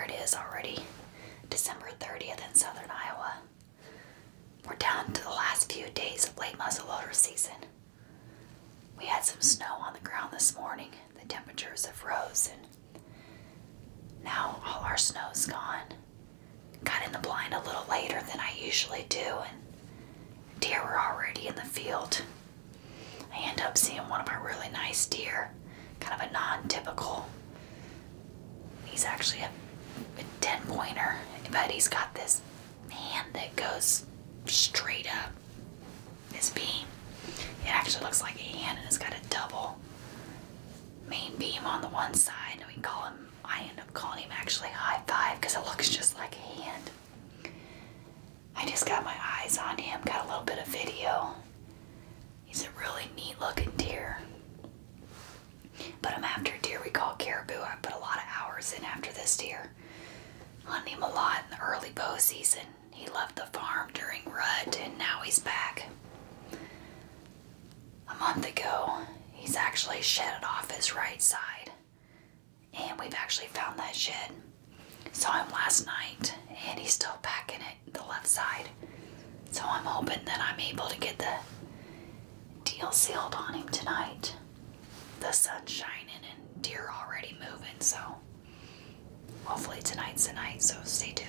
here it is already, December 30th in southern Iowa. We're down to the last few days of late muzzleloader season. We had some snow on the ground this morning. The temperatures have rose and now all our snow's gone. Got in the blind a little later than I usually do, and deer were already in the field. I end up seeing one of our really nice deer, kind of a non-typical. He's actually a 10-pointer, but he's got this hand that goes straight up his beam. It actually looks like a hand, and it's got a double main beam on the one side. And I end up calling him actually high five because it looks just like a hand. I just got my eyes on him, got a little bit of video. He's a really neat looking deer. But I'm after a deer we call caribou. I put a lot of hours in after this deer. Hunting him a lot in the early bow season. He left the farm during rut and now he's back. A month ago, he's actually shedded off his right side. And we've actually found that shed. Saw him last night and he's still packing it the left side. So I'm hoping that I'm able to get the deal sealed on him tonight. The sun's shining and deer already moving, so hopefully tonight's the night, so stay tuned.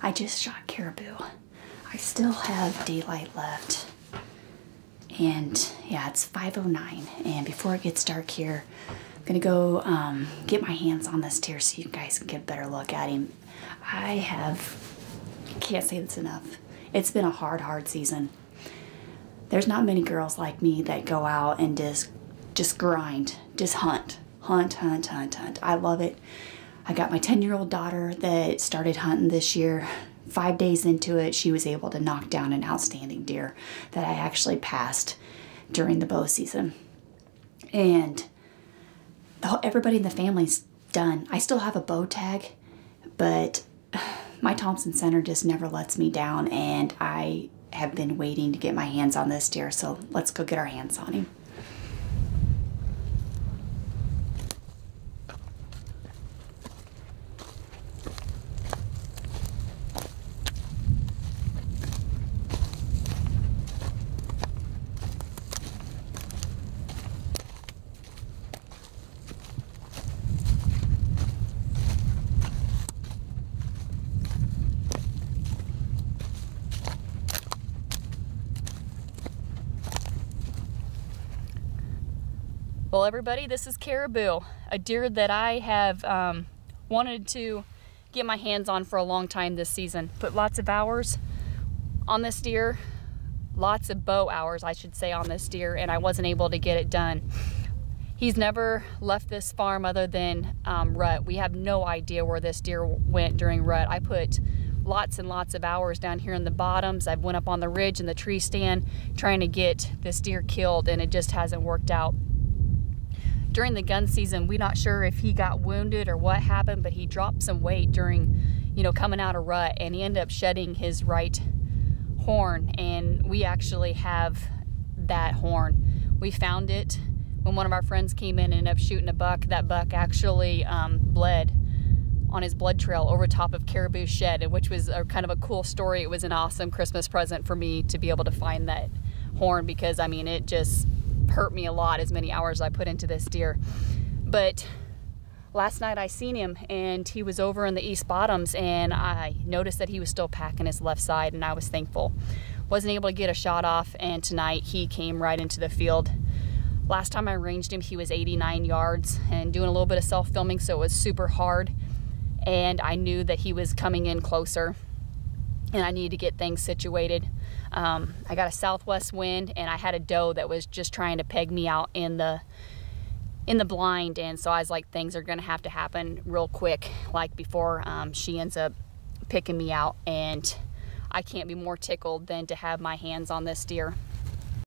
I just shot caribou. I still have daylight left. And yeah, it's 5:09, and before it gets dark here, gonna go get my hands on this deer so you guys can get a better look at him. I can't say this enough. It's been a hard season. There's not many girls like me that go out and just grind, just hunt. I love it. I got my 10-year-old daughter that started hunting this year. 5 days into it, she was able to knock down an outstanding deer that I actually passed during the bow season. And everybody in the family's done. I still have a bow tag, but my Thompson Center just never lets me down, and I have been waiting to get my hands on this deer, so let's go get our hands on him. Well, everybody, this is caribou, a deer that I have wanted to get my hands on for a long time this season. Put lots of hours on this deer, lots of bow hours, I should say, on this deer, and I wasn't able to get it done. He's never left this farm other than rut. We have no idea where this deer went during rut. I put lots and lots of hours down here in the bottoms. I went up on the ridge and the tree stand trying to get this deer killed, and it just hasn't worked out. During the gun season, we're not sure if he got wounded or what happened, but he dropped some weight during, coming out of rut, and he ended up shedding his right horn, and we actually have that horn. We found it when one of our friends came in and ended up shooting a buck. That buck actually bled on his blood trail over top of caribou shed, which was kind of a cool story. It was an awesome Christmas present for me to be able to find that horn, because it just hurt me a lot, as many hours I put into this deer. But last night I seen him, and he was over in the east bottoms, and I noticed that he was still packing his left side, and I was thankful. Wasn't able to get a shot off, and tonight he came right into the field. Last time I ranged him, he was 89 yards, and doing a little bit of self-filming, so it was super hard, and I knew that he was coming in closer, and I needed to get things situated. I got a southwest wind, and I had a doe that was just trying to peg me out in the blind, and so I was like, things are gonna have to happen real quick, like before she ends up picking me out. And I can't be more tickled than to have my hands on this deer.